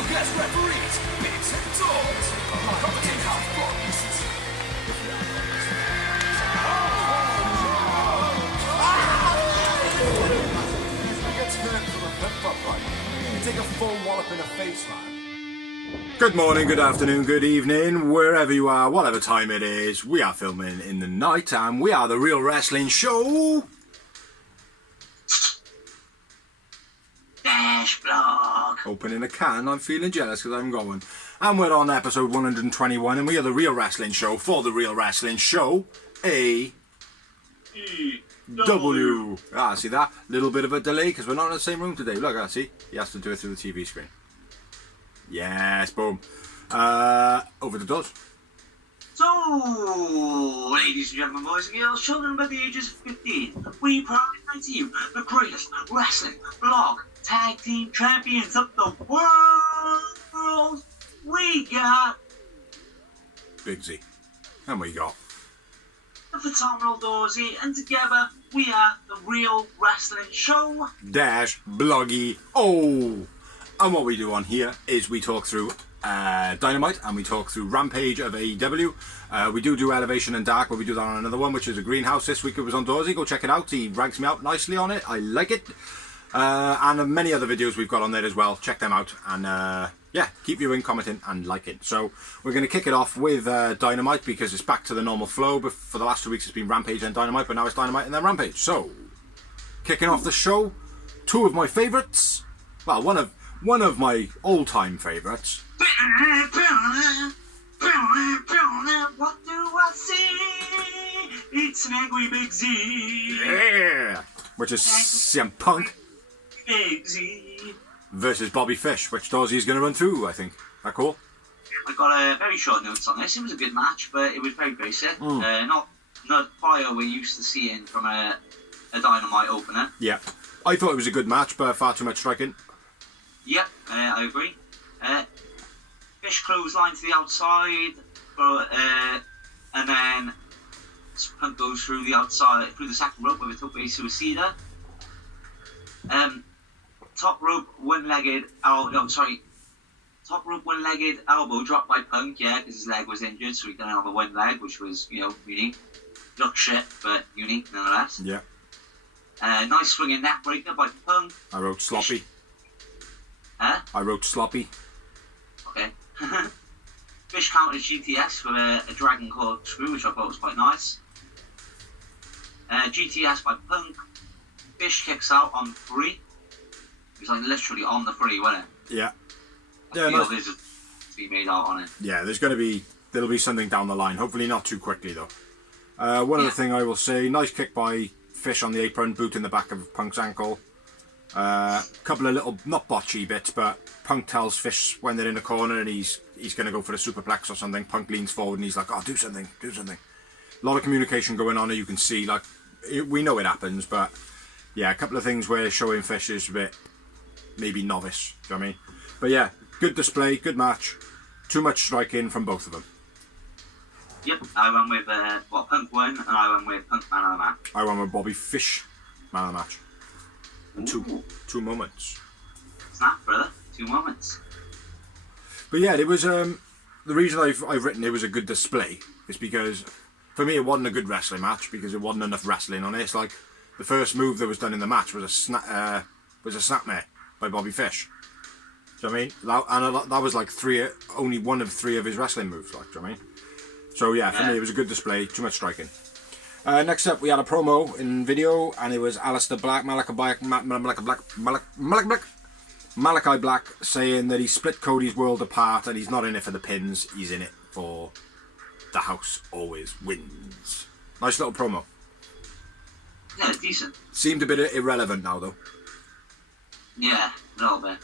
special guest referees, bigs and dogs, commentate how fun. You take a full wallop in the face, man. Good morning, good afternoon, good evening, wherever you are, whatever time it is. We are filming in the night and we are the Real Wrestling Show. Dash blog. Opening a can, I'm feeling jealous because I'm going. And we're on episode 121 and we are the Real Wrestling Show for the Real Wrestling Show. W. Ah, see that? Little bit of a delay because we're not in the same room today. Look, I see. He has to do it through the TV screen. Yes, boom. Over the doors. So, ladies and gentlemen, boys and girls, children above the ages of 15, we proudly present to you the greatest wrestling blog tag team champions of the world. We got Big Z. And we got the phenomenal Dorsey, and together we are the Real Wrestling Show. Dash Bloggy. Oh! And what we do on here is we talk through Dynamite and we talk through Rampage of AEW. We do Elevation and Dark, but we do that on another one, which is a Greenhouse. This week it was on Dorsey. Go check it out. He ranks me out nicely on it. I like it. And many other videos we've got on there as well. Check them out. And yeah, keep viewing, commenting and liking. So we're going to kick it off with Dynamite because it's back to the normal flow. But for the last 2 weeks it's been Rampage and Dynamite, but now it's Dynamite and then Rampage. So, kicking off the show, two of my favourites. Well, one of my all-time favourites. What do I see? It's an angry Big Z. Yeah! Which is CM Punk Big Z. versus Bobby Fish, which Dorsey is going to run through, I think. That cool? I got very short notes on this. It was a good match, but it was very basic. Not fire we're used to seeing from a Dynamite opener. Yeah. I thought it was a good match, but far too much striking. Yep, I agree. Fish clothesline to the outside, and then Punk goes through the outside, through the second rope with a tope suicida. Top rope one-legged elbow drop by Punk, yeah, because his leg was injured, so he done it on the one leg, which was, unique. Looked shit, but unique nonetheless. Yeah. Nice swinging neck breaker by Punk. I wrote sloppy. Huh? I wrote sloppy. Okay. Fish countered GTS with a dragon corkscrew, which I thought was quite nice. GTS by Punk. Fish kicks out on 3. It was like literally on the 3, wasn't it? Yeah. I feel there's a to be made out on it. Yeah, there'll be something down the line. Hopefully not too quickly though. One other thing I will say, nice kick by Fish on the apron, boot in the back of Punk's ankle. Couple of little, not botchy bits, but Punk tells Fish when they're in the corner and he's going to go for a superplex or something. Punk leans forward and he's like, oh, do something. A lot of communication going on, and you can see, like, we know it happens, but yeah, a couple of things where showing Fish is a bit, maybe novice, do you know what I mean? But yeah, good display, good match, too much striking from both of them. Yep, I went with, Punk won, and I went with Punk man of the match. I went with Bobby Fish, man of the match. And two moments. Snap, brother. 2 moments. But yeah, it was the reason I've written it was a good display is because for me it wasn't a good wrestling match because it wasn't enough wrestling on it. It's like the first move that was done in the match was a snapmare by Bobby Fish. Do you know what I mean? That was like only one of 3 of his wrestling moves. Like, do you know what I mean? So yeah, for me it was a good display. Too much striking. Next up, we had a promo in video, and it was Malachi Black saying that he split Cody's world apart, and he's not in it for the pins. He's in it for the house always wins. Nice little promo. Yeah, decent. Seemed a bit irrelevant now, though. Yeah, a little bit.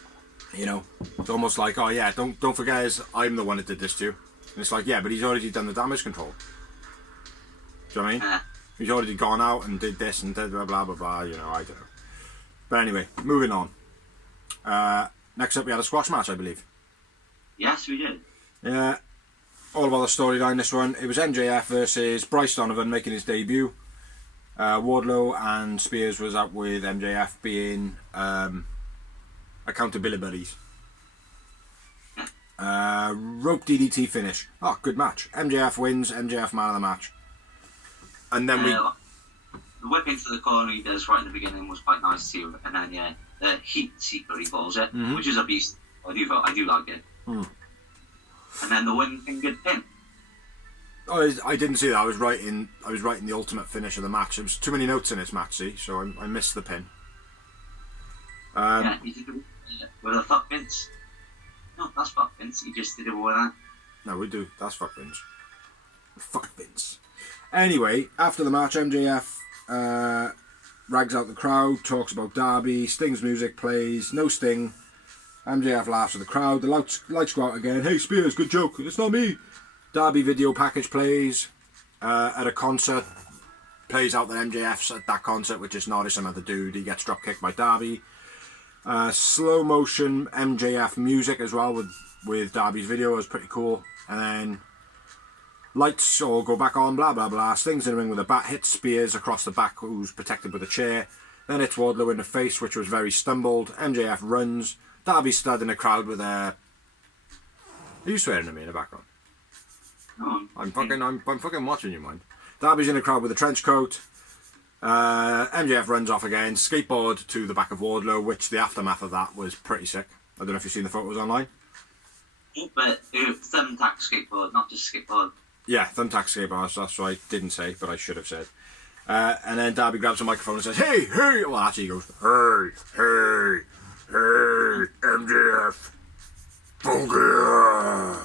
It's almost like, oh yeah, don't forget, I'm the one that did this to you. And it's like, yeah, but he's already done the damage control. Do you know what I mean? He's already gone out and did this and did blah, blah, blah, blah, I don't know. But anyway, moving on. Next up, we had a squash match, I believe. Yes, we did. Yeah. All about the storyline, this one. It was MJF versus Bryce Donovan making his debut. Wardlow and Spears was out with MJF being accountability buddies. Rope DDT finish. Oh, good match. MJF wins. MJF man of the match. And then The whip into the corner he does right in the beginning was quite nice too. And then yeah, the heat seeker he calls it, which is a beast. I do like it. And then the one fingered pin. Oh, I didn't see that. I was writing the ultimate finish of the match. There was too many notes in this match, see, so I missed the pin. Yeah, he did it with a fuck Vince. No, that's fuck Vince. He just did it with that. No, we do. That's fuck Vince. Fuck Vince. Anyway, after the match, MJF rags out the crowd, talks about Darby. Sting's music plays. No Sting. MJF laughs at the crowd. The lights go out again. Hey, Spears, good joke. It's not me. Darby video package plays at a concert. Plays out that MJF's at that concert, which is not some other dude. He gets drop kicked by Darby. Slow motion MJF music as well with Darby's video was pretty cool. And then lights all go back on, blah blah blah. Sting's in the ring with a bat, hits Spears across the back, who's protected with a chair. Then hits Wardlow in the face, which was very stumbled. MJF runs. Darby stood in the crowd with a... Are you swearing at me in the background? No, I'm fucking watching you, mind. Darby's in the crowd with a trench coat. MJF runs off again, skateboard to the back of Wardlow, which the aftermath of that was pretty sick. I don't know if you've seen the photos online. but thumbtack skateboard, not just skateboard. Yeah, thumbtack skateboard, that's what I didn't say, but I should have said. And then Darby grabs a microphone and says, hey, hey! Well, actually he goes, hey, MJF, Boogie!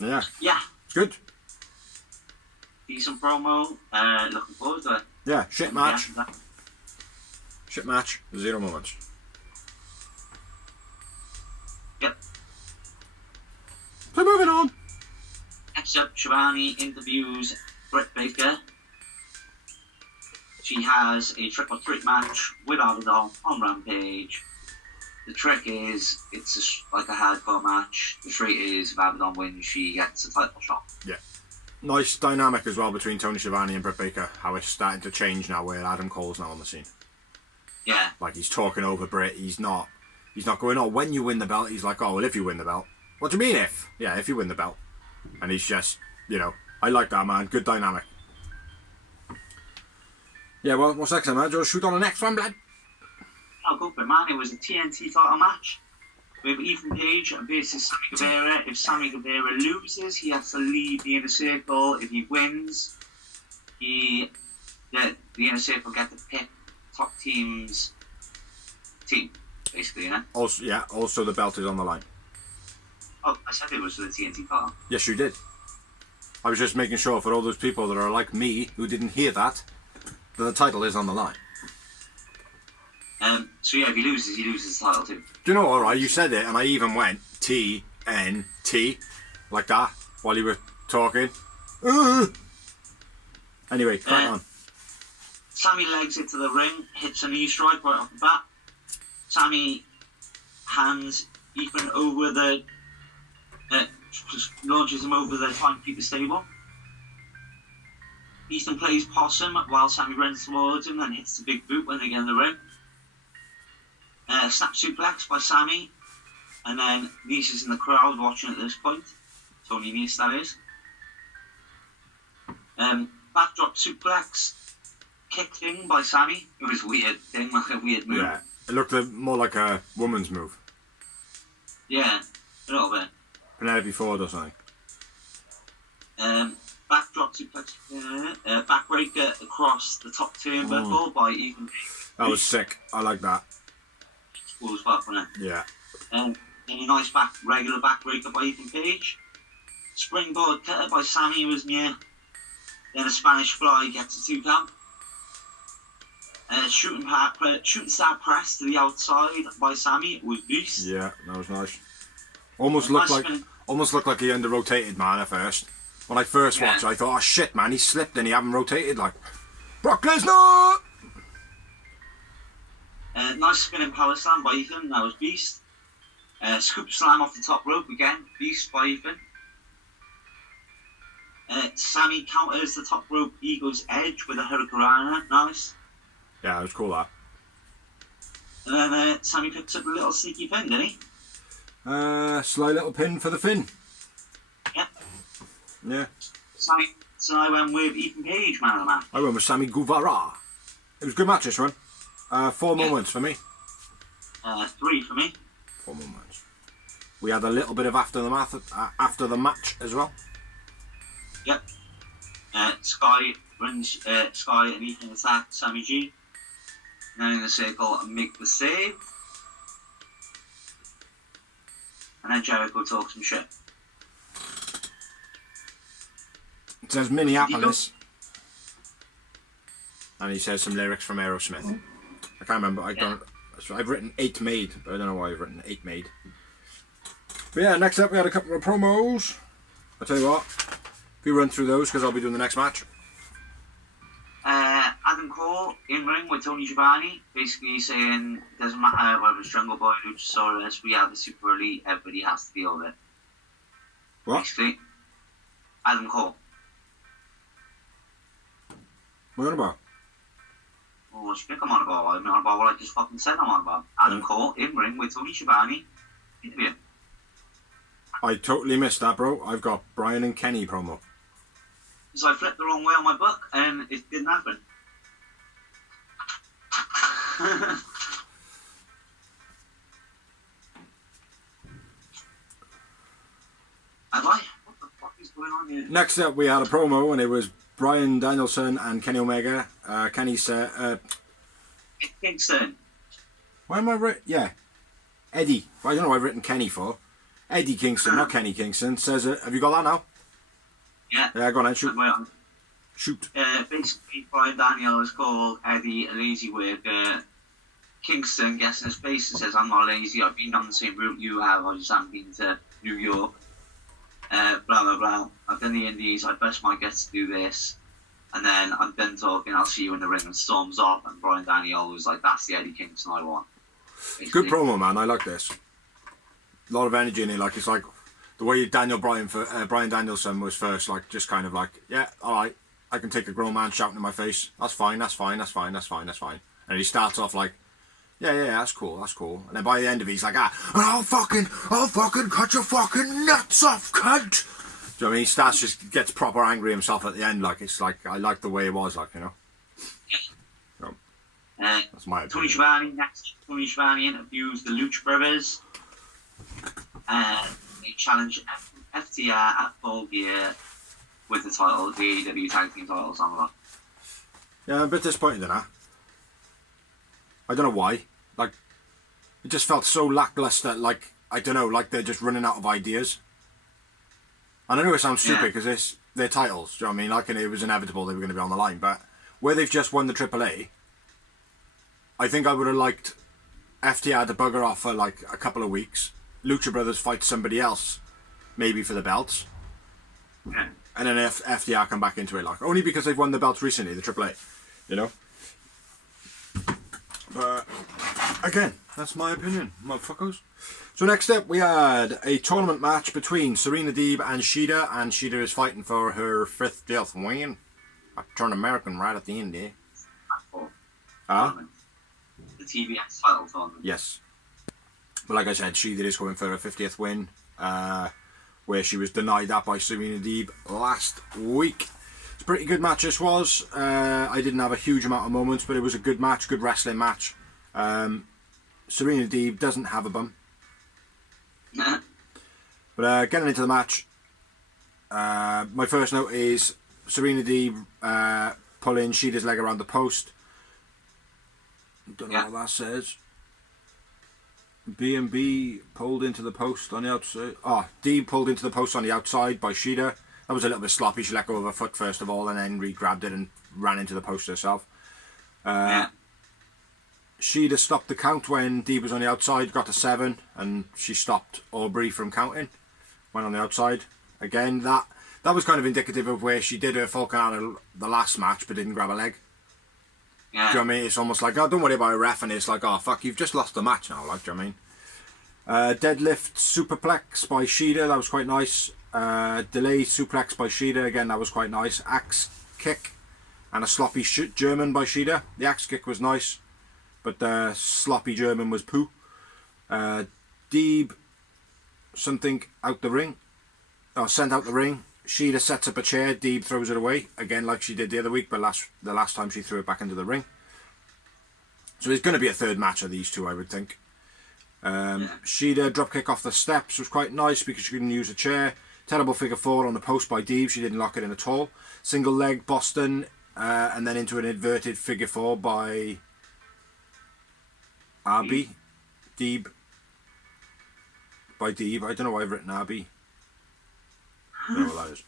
Yeah. Yeah. It's good. Decent promo. Looking forward to it. Yeah, shit match. Yeah. Shit match, 0 moments. Yep. So moving on. Next up, Shivani interviews Britt Baker. She has a triple threat match with Abaddon on Rampage. The trick is, it's like a hardcore match. The trick is, if Abaddon wins, she gets a title shot. Yeah. Nice dynamic as well between Tony Schiavone and Britt Baker. How it's starting to change now where Adam Cole's now on the scene. Yeah. Like he's talking over Britt. He's not going, oh, when you win the belt. He's like, oh, well, if you win the belt. What do you mean if? Yeah, if you win the belt. And he's just, I like that, man. Good dynamic. Yeah, well, what's next, man? Do you want to shoot on the next one, blood? I'll go for it, man. It was a TNT title match with Ethan Page versus Sammy Guevara. If Sammy Guevara loses, he has to leave the Inner Circle. If he wins, the Inner Circle get to pick top team's team, basically, Also the belt is on the line. Oh, I said it was for the TNT title. Yes, you did. I was just making sure for all those people that are like me who didn't hear that the title is on the line. So yeah, if he loses the title too. Do you know, alright, you said it and I even went TNT like that while you were talking. Anyway, crack on. Sammy legs it to the ring, hits a knee strike right off the bat. Sammy hands Ethan over the... launches him over the timekeeper stable. Ethan plays possum while Sammy runs towards him and hits the big boot when they get in the ring. Snap suplex by Sammy, and then Nisha's in the crowd watching at this point. Tony Nese, that is. Backdrop suplex, kick thing by Sammy. It was weird thing, like a weird move. Yeah, it looked more like a woman's move. Yeah, a little bit. Penelope Ford or something. Backdrop suplex, backbreaker across the top turnbuckle by Ethan Page. That was sick. I like that. Cool as fuck, wasn't it? Yeah. And a nice regular backbreaker by Ethan Page. Springboard cutter by Sammy was near. Then a Spanish fly gets a 2 count. Shooting star press to the outside by Sammy. It was beast. Yeah, that was nice. Almost looked like he under rotated, man, at first. When I first watched it, I thought, oh shit, man, he slipped and he haven't rotated like Brock Lesnar. Nice spinning power slam by Ethan. That was beast. Scoop slam off the top rope again. Beast by Ethan. Sammy counters the top rope Eagle's Edge with a Hurricanrana. Nice. Yeah, it was cool, that. And then Sammy picks up a little sneaky pin, didn't he? Sly little pin for the Finn. Yeah. Yeah. So I went with Ethan Page, man of the match. I went with Sammy Guevara. It was a good match this one. 4 moments for me. 3 for me. 4 moments. We had a little bit of after the match as well. Yep. Sky runs. Sky and Ethan attack Sammy G. Now in the circle and make the save. And then Jericho talks some shit. It says Minneapolis. And he says some lyrics from Aerosmith. I can't remember. I've written 8 made, but I don't know why I've written 8 made. But yeah, next up we had a couple of promos. I'll tell you what, if you run through those, because I'll be doing the next match. Adam Cole in ring with Tony Schiavone, basically saying doesn't matter whether it's Jungle Boy, Luchasaurus, we have the Super Elite, everybody has to deal with it. What? Basically, Adam Cole. What are you on about? Oh, what do you think I'm on about? I'm on about what I just fucking said I'm on about. Adam Cole in ring with Tony Schiavone. Interview. I totally missed that, bro. I've got Bryan and Kenny promo. So I flipped the wrong way on my book and it didn't happen. Have I? What the fuck is going on here? Next up we had a promo and it was Bryan Danielson and Kenny Omega. Kenny said... Kingston. Why am I written... Yeah. Eddie. I don't know what I've written Kenny for. Eddie Kingston, not Kenny Kingston. Says, have you got that now? Yeah. Yeah, go on then, shoot. Shoot. Basically, Bryan Daniels called Eddie a lazy worker. Kingston gets in his face and says, I'm not lazy, I've been on the same route you have, I just haven't been to New York. Blah, blah, blah. I've done the indies, I best might get to do this. And then I'm done talking, I'll see you in the ring, and storms off. And Bryan Daniels was like, that's the Eddie Kingston I want. Basically. Good promo, man, I like this. A lot of energy in it, like, it's like the way Bryan Danielson was first, like, just kind of like, yeah, alright, I can take a grown man shouting in my face, that's fine, that's fine, that's fine, that's fine, that's fine. And he starts off like, yeah, that's cool, that's cool. And then by the end of it, he's like, I'll fucking cut your fucking nuts off, cunt! Do you know what I mean? He starts, just gets proper angry himself at the end, like, it's like, I like the way it was, like, you know? So, that's my opinion. Tony Schiavone interviews the Lucha Brothers. They challenge FTR at Full Gear with the title, the AEW Tag Team titles on that. Yeah, I'm a bit disappointed in that. I don't know why. Like, it just felt so lackluster, like, I don't know, like they're just running out of ideas. And I know it sounds stupid because they're titles, do you know what I mean? Like, and it was inevitable they were going to be on the line, but where they've just won the AAA, I think I would have liked FTR to bugger off for like a couple of weeks. Lucha Brothers fight somebody else, maybe for the belts. Yeah. And then FTR come back into it, like, only because they've won the belts recently, the AAA, you know? But, again, that's my opinion, motherfuckers. So next up, we had a tournament match between Serena Deeb and Shida is fighting for her 50th win. I turned American right at the end there. The TBS title tournament. Yes. But like I said, Shida is going for her 50th win, where she was denied that by Serena Deeb last week. It's a pretty good match this was. I didn't have a huge amount of moments, but it was a good match, good wrestling match. Serena Deeb doesn't have a bum. But getting into the match, my first note is Serena Deeb pulling Shida's leg around the post. Don't know what that says. B&B pulled into the post on the outside. Deeb pulled into the post on the outside by Shida. That was a little bit sloppy. She let go of her foot first of all and then re-grabbed it and ran into the post herself. Shida stopped the count when Deeb was on the outside, got to 7, and she stopped Aubrey from counting. Went on the outside. Again, that was kind of indicative of where she did her Falcon out of the last match but didn't grab a leg. Yeah. Do you know what I mean? It's almost like, don't worry about a ref, and it's like, fuck, you've just lost the match now, like, do you know what I mean? Deadlift superplex by Shida, that was quite nice. Delayed suplex by Shida, again, that was quite nice. Axe kick and a sloppy German by Shida. The axe kick was nice, but the sloppy German was poo. Deeb something out the ring, or sent out the ring. Shida sets up a chair, Deeb throws it away, again like she did the other week, but the last time she threw it back into the ring. So there's going to be a third match of these two, I would think. Shida dropkick off the steps was quite nice because she couldn't use a chair. Terrible figure four on the post by Deeb, she didn't lock it in at all. Single leg Boston, and then into an inverted figure four by Arby. Deeb. By Deeb, I don't know why I've written Arby. I don't know what that is.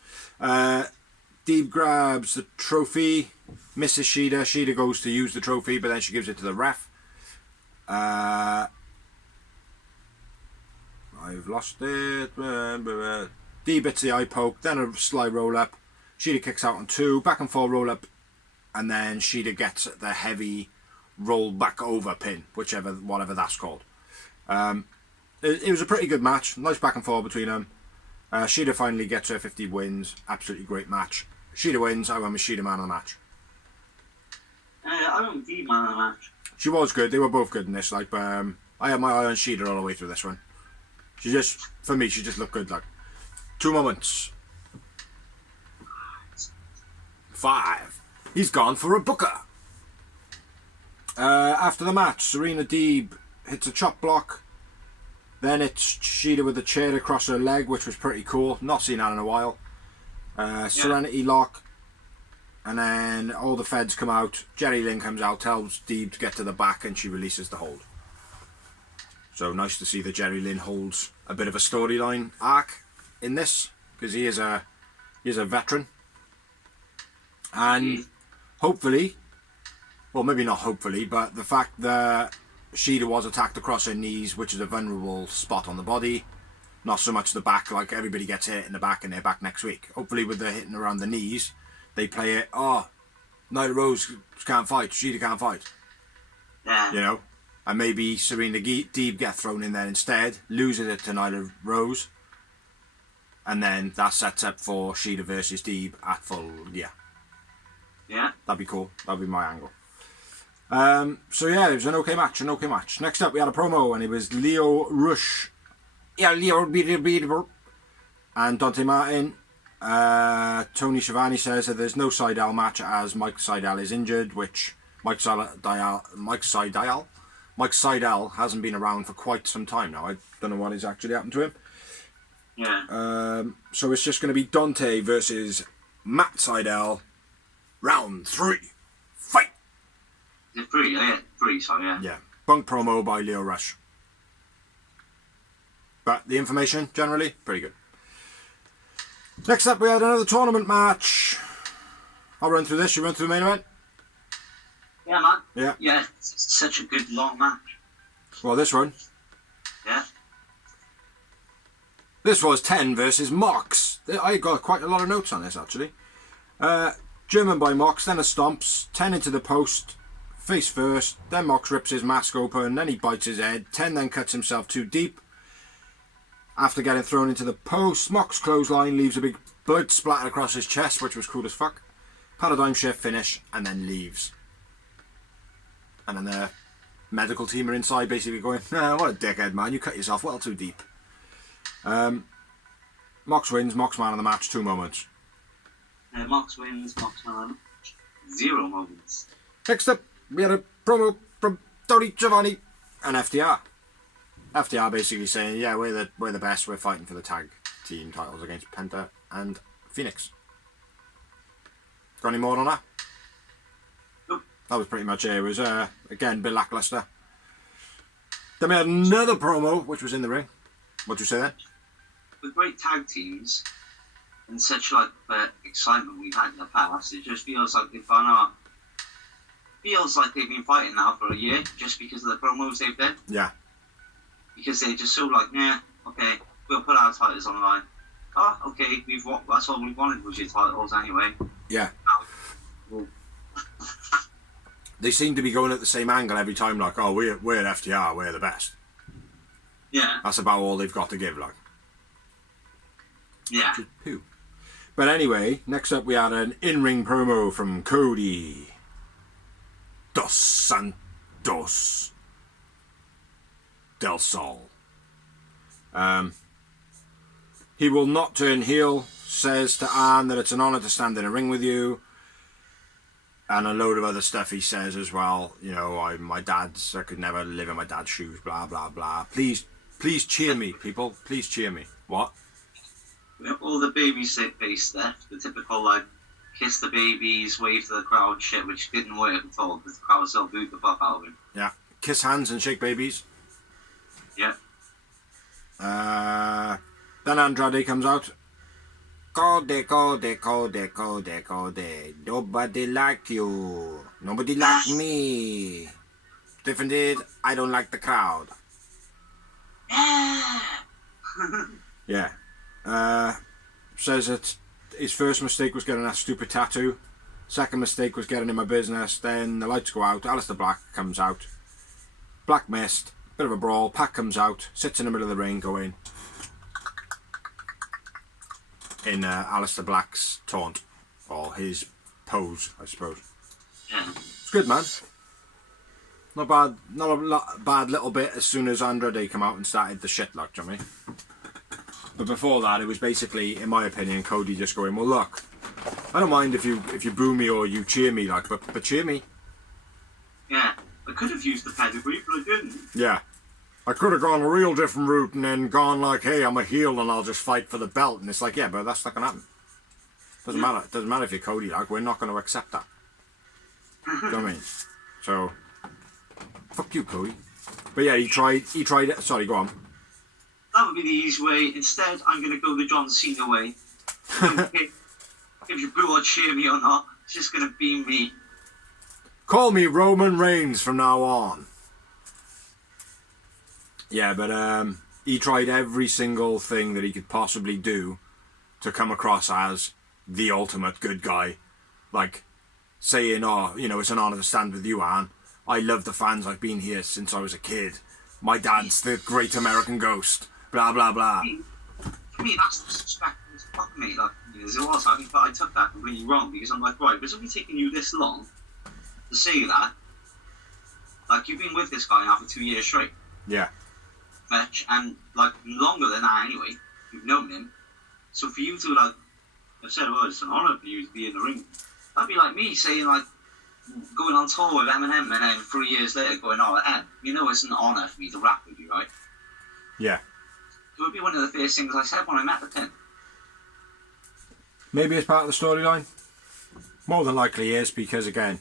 Deeb grabs the trophy, misses Shida. Shida goes to use the trophy, but then she gives it to the ref. I've lost it. Deeb hits the eye poke, then a sly roll up. Shida kicks out on two, back and forth roll up, and then Shida gets the heavy roll back over pin, whatever that's called. It was a pretty good match, nice back and forth between them. Shida finally gets her 50 wins. Absolutely great match. Shida wins. I went with Shida man of the match. I went Deeb man of the match. She was good. They were both good in this. Like, I had my eye on Shida all the way through this one. For me, she just looked good. Like, 2 moments. 5. He's gone for a booker. After the match, Serena Deeb hits a chop block. Then it's Shida with the chair across her leg, which was pretty cool. Not seen that in a while. Serenity lock. And then all the feds come out. Jerry Lynn comes out, tells Deeb to get to the back, and she releases the hold. So nice to see that Jerry Lynn holds a bit of a storyline arc in this, because he is a veteran. And hopefully, well, maybe not hopefully, but the fact that Shida was attacked across her knees, which is a vulnerable spot on the body, not so much the back, like everybody gets hit in the back and they're back next week. Hopefully with the hitting around the knees, they play it, Nyla Rose can't fight, Shida can't fight. Yeah. You know? And maybe Serena Deeb get thrown in there instead, loses it to Nyla Rose, and then that sets up for Shida versus Deeb at Full Gear. Yeah. That'd be cool. That'd be my angle. So yeah, it was an okay match. Next up, we had a promo, and it was Leo Rush, and Dante Martin. Tony Schiavone says that there's no Seidel match as Mike Seidel is injured, which Mike Seidel hasn't been around for quite some time now. I don't know what has actually happened to him. Yeah. So it's just going to be Dante versus Matt Seidel. Round 3. Fight! Is it 3? Yeah, 3, sorry, yeah. Yeah. Bunk promo by Leo Rush. But the information, generally, pretty good. Next up, we had another tournament match. I'll run through this. You run through the main event? Yeah, man. Yeah. Yeah, it's such a good, long match. Well, this one. Yeah. This was 10 versus Mox. I got quite a lot of notes on this, actually. German by Mox, then a stomps, 10 into the post, face first, then Mox rips his mask open, then he bites his head, 10 then cuts himself too deep. After getting thrown into the post, Mox clothesline leaves a big blood splatter across his chest, which was cool as fuck. Paradigm shift finish, and then leaves. And then the medical team are inside basically going, what a dickhead, man, you cut yourself well too deep. Mox wins, Mox man of the match, 2 moments. Mox wins, Mox man. 0 moments. Next up, we had a promo from Tony Schiavone and FTR. FTR basically saying, yeah, we're the best, we're fighting for the tag team titles against Penta and Phoenix. Got any more on that? Nope. That was pretty much it. It was, again, a bit lackluster. Then we had another promo, which was in the ring. What'd you say then? With great tag teams and such excitement we've had in the past, it just feels like they've been fighting now for a year just because of the promos they've done. Yeah. Because they're just so okay, we'll put our titles on the line. Okay, that's all we wanted was your titles anyway. Yeah. They seem to be going at the same angle every time, like, we're FTR, we're the best. Yeah. That's about all they've got to give, like. Yeah. Who? But anyway, next up we had an in-ring promo from Cody Dos Santos Del Sol. He will not turn heel. Says to Anne that it's an honour to stand in a ring with you. And a load of other stuff he says as well. You know, I could never live in my dad's shoes, blah, blah, blah. Please cheer me, people. Please cheer me. What? All the baby face stuff, the typical, like, kiss the babies, wave to the crowd shit, which didn't work at all, because the crowd still booed the fuck out of him. Yeah. Kiss hands and shake babies. Yeah. Then Andrade comes out. Code. Nobody like you. Nobody like me. Different is, I don't like the crowd. Yeah. Says that his first mistake was getting that stupid tattoo. Second mistake was getting in my business. Then the lights go out. Alistair Black comes out. Black mist. Bit of a brawl. Pac comes out. Sits in the middle of the ring going... in Alistair Black's taunt, or his pose, I suppose. Yeah. It's good, man. Not bad. Not a bad little bit as soon as Andrade came out and started the shit luck, do you know what I mean? But before that, it was basically, in my opinion, Cody just going, well, look, I don't mind if you boo me or you cheer me, like, but cheer me. Yeah, I could have used the pedigree, but I didn't. Yeah. I could have gone a real different route and then gone like, hey, I'm a heel and I'll just fight for the belt. And it's like, yeah, but that's not going to happen. Doesn't matter. It doesn't matter if you're Cody, like, we're not going to accept that. Do you know what I mean? So, fuck you, Cody. But yeah, he tried it. Sorry, go on. That would be the easy way. Instead, I'm going to go the John Cena way. If you boo or cheer me or not, it's just going to be me. Call me Roman Reigns from now on. Yeah, but he tried every single thing that he could possibly do to come across as the ultimate good guy. Like, saying, oh, you know, it's an honour to stand with you, Anne. I love the fans. I've been here since I was a kid. My dad's the great American ghost. Blah, blah, blah. For me, that's disrespectful as fuck, mate. Like, as it was, but I took that completely wrong, because I'm like, right, but it's only taken you this long to say that. Like, you've been with this guy now for 2 years straight. Yeah. Much, and like longer than that anyway. You've known him, so for you to like have said, "Well, it's an honour for you to be in the ring," that'd be like me saying, like, going on tour with Eminem and then 3 years later going, "Oh, Em, you know, it's an honour for me to rap with you, right?" Yeah. It would be one of the first things I said when I met with him. Maybe it's part of the storyline. More than likely is, because again,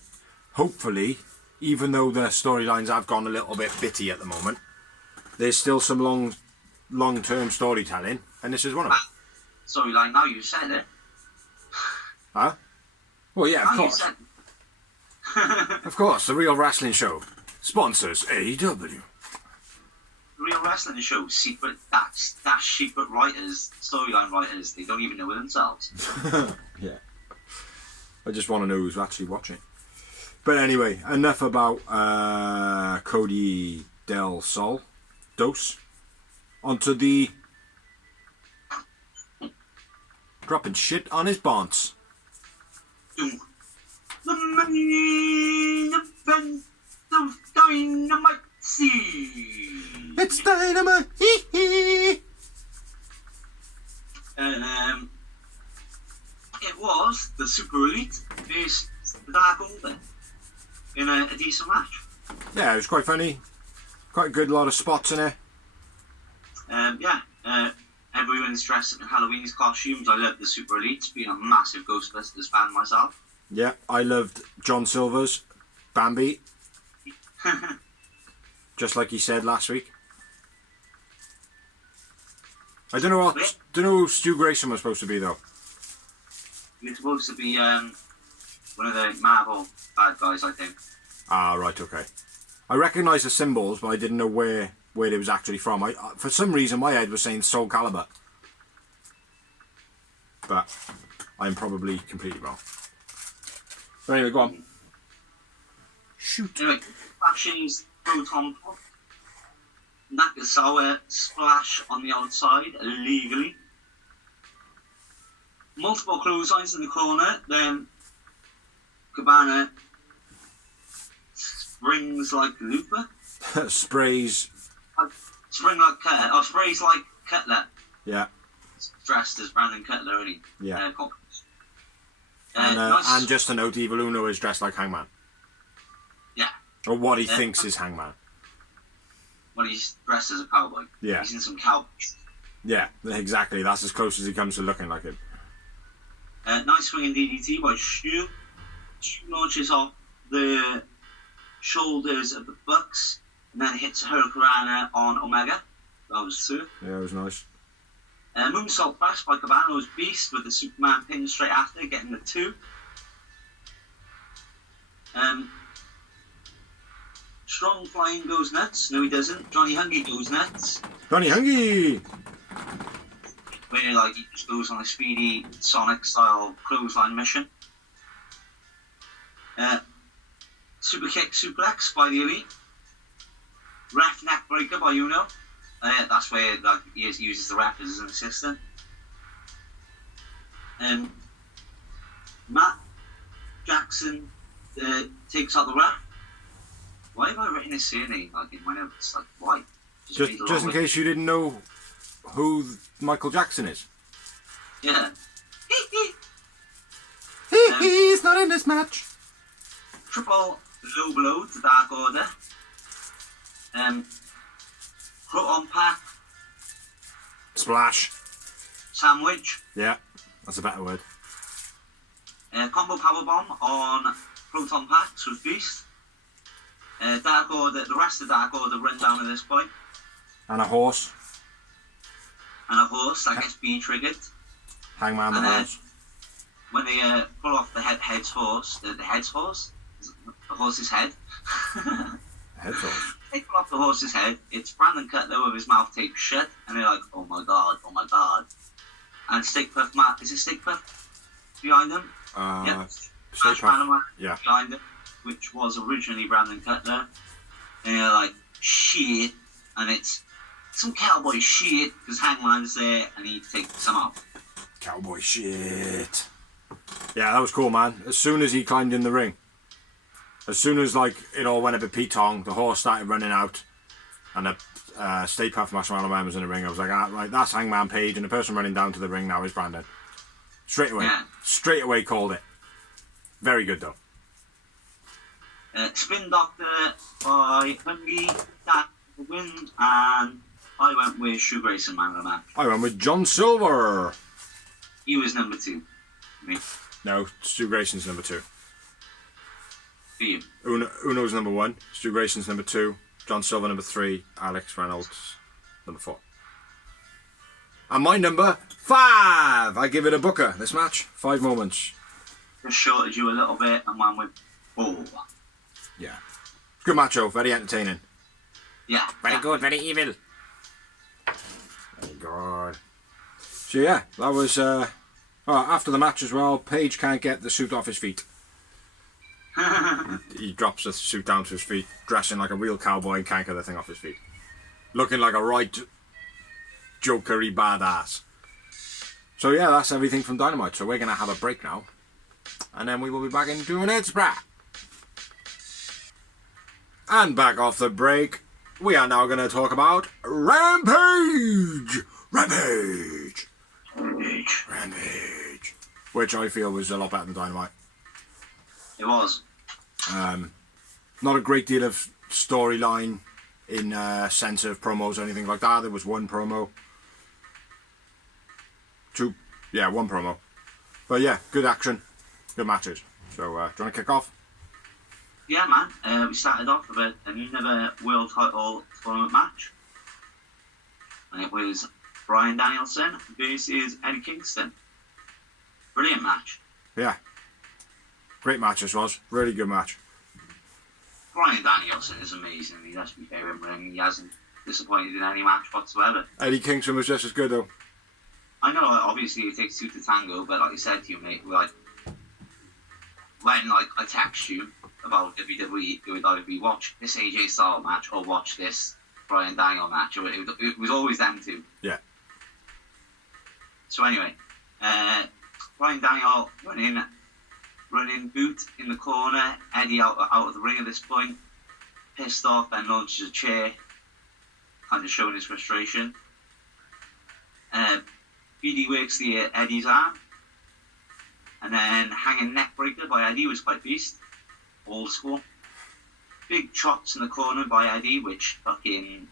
hopefully, even though the storylines have gone a little bit bitty at the moment, there's still some long-term storytelling, and this is one of them. Storyline, now you said it. Huh? Well, yeah, of Now you course. said Of course, the Real Wrestling Show sponsors AEW. Real Wrestling Show, secret, that's secret writers, storyline writers, they don't even know it themselves. Yeah. I just want to know who's actually watching. But anyway, enough about Cody Del Sol. Dose. Onto the... dropping shit on his bonds. The main event of Dynamite Scene. It's Dynamite! And it was the Super Elite versus the Dark Order in a decent match. Yeah, it was quite funny. Quite a good lot of spots in it. Everyone's dressed in Halloween's costumes. I love the Super Elites, being a massive Ghostbusters fan myself. Yeah, I loved John Silver's Bambi. Just like he said last week. I don't know who Stu Grayson was supposed to be though. He's supposed to be one of the Marvel bad guys, I think. Ah, right, okay. I recognised the symbols, but I didn't know where it was actually from. For some reason, my head was saying Soul Calibur. But I'm probably completely wrong. But anyway, go on. Shoot. Anyway, flashes Proton Pop. Nakasawa splash on the outside, illegally. Multiple clotheslines in the corner, then Cabana springs like Looper. Sprays. Sprays like Cutler. Yeah. dressed as Brandon Cutler, isn't he? Yeah. Nice. And just to note, Evil Uno is dressed like Hangman. Yeah. Or what he thinks is Hangman. Well, he's dressed as a cowboy. Yeah. He's in some cowboy. Yeah, exactly. That's as close as he comes to looking like it. Nice swinging DDT by Stu. Stu launches off the shoulders of the Bucks and then hits a Hurricanrana on Omega. That was two. Yeah, it was nice. Moonsault bash by Cabano's Beast with the Superman pin straight after, getting the 2. Strong Flying goes nuts. No, he doesn't. Johnny Hungy goes nuts. Johnny Hungy! Where he just goes on a speedy Sonic style clothesline mission. Super kick suplex by the Elite. Ref neck breaker by Uno. That's where he uses the ref as an assistant. Matt Jackson takes out the ref. Why have I written his surname in my notes? Why? Just in case you didn't know who Michael Jackson is. Yeah. He's not in this match. Triple low blow to Dark Order. Proton pack. Splash. Sandwich. Yeah, that's a better word. Combo powerbomb on Proton packs with Beast. Dark Order, the rest of Dark Order run down at this point. And a horse. And a horse that gets being triggered. Hangman the horse. When they pull off the head's horse, the head's horse? The horse's head. Head's horse. They pull off the horse's head. It's Brandon Cutler with his mouth taped shut. And they're like, oh my god, oh my god. And Steak Puff Matt, is it Steak Puff behind them? Yeah. Steak Puff. Yeah. Behind them, which was originally Brandon Cutler. And they're like, shit. And it's some cowboy shit because Hangman's there and he takes some off. Cowboy shit. Yeah, that was cool, man. As soon as he climbed in the ring, as soon as it all went a bit Pete-tong, the horse started running out, and the Stay Puft Marshmallow Man was in the ring. I was like, right, that's Hangman Page, and the person running down to the ring now is Brandon. Straight away called it. Very good though. Spin Doctor by Hungy, that win, and I went with Stu Grayson man of the match. I went with John Silver. He was number 2. Me. No, Stu Grayson's number 2. For you. Uno's number 1, Stu Grayson's number 2, John Silver number 3, Alex Reynolds number 4. And my number 5. I give it a booker. This match, 5 moments. Just shorted you a little bit and went with 4. Yeah, good match, though. Very entertaining. Yeah. Very good. Very evil. Very good. So yeah, that was. After the match as well, Page can't get the suit off his feet. He drops the suit down to his feet, dressing like a real cowboy, and can't get the thing off his feet. Looking like a right jokery badass. So yeah, that's everything from Dynamite. So we're going to have a break now. And then we will be back into an Ed Sprat. And back off the break, we are now going to talk about Rampage! Rampage! Rampage. Rampage. Which I feel was a lot better than Dynamite. It was. Not a great deal of storyline in sense of promos or anything like that. There was one promo. One promo. But yeah, good action, good matches. So, do you want to kick off? Yeah, man. We started off with another world title tournament match. And it was Bryan Danielson versus Eddie Kingston. Brilliant match. Yeah. Great match this was. Really good match. Bryan Danielson is amazing. He has to be fair in ring. He hasn't disappointed in any match whatsoever. Eddie Kingston was just as good though. I know, obviously it takes 2 to tango, but like I said to you, mate, when I text you about WWE, it would either be watch this AJ Styles match or watch this Bryan Daniel match. It was always them two. Yeah. So anyway, Bryan Daniel running boot in the corner, Eddie out of the ring at this point, pissed off, then launches a chair, kind of showing his frustration. BD works the Eddie's arm. And then hanging neck breaker by Eddie was quite beast. Old school. Big chops in the corner by Eddie, which fucking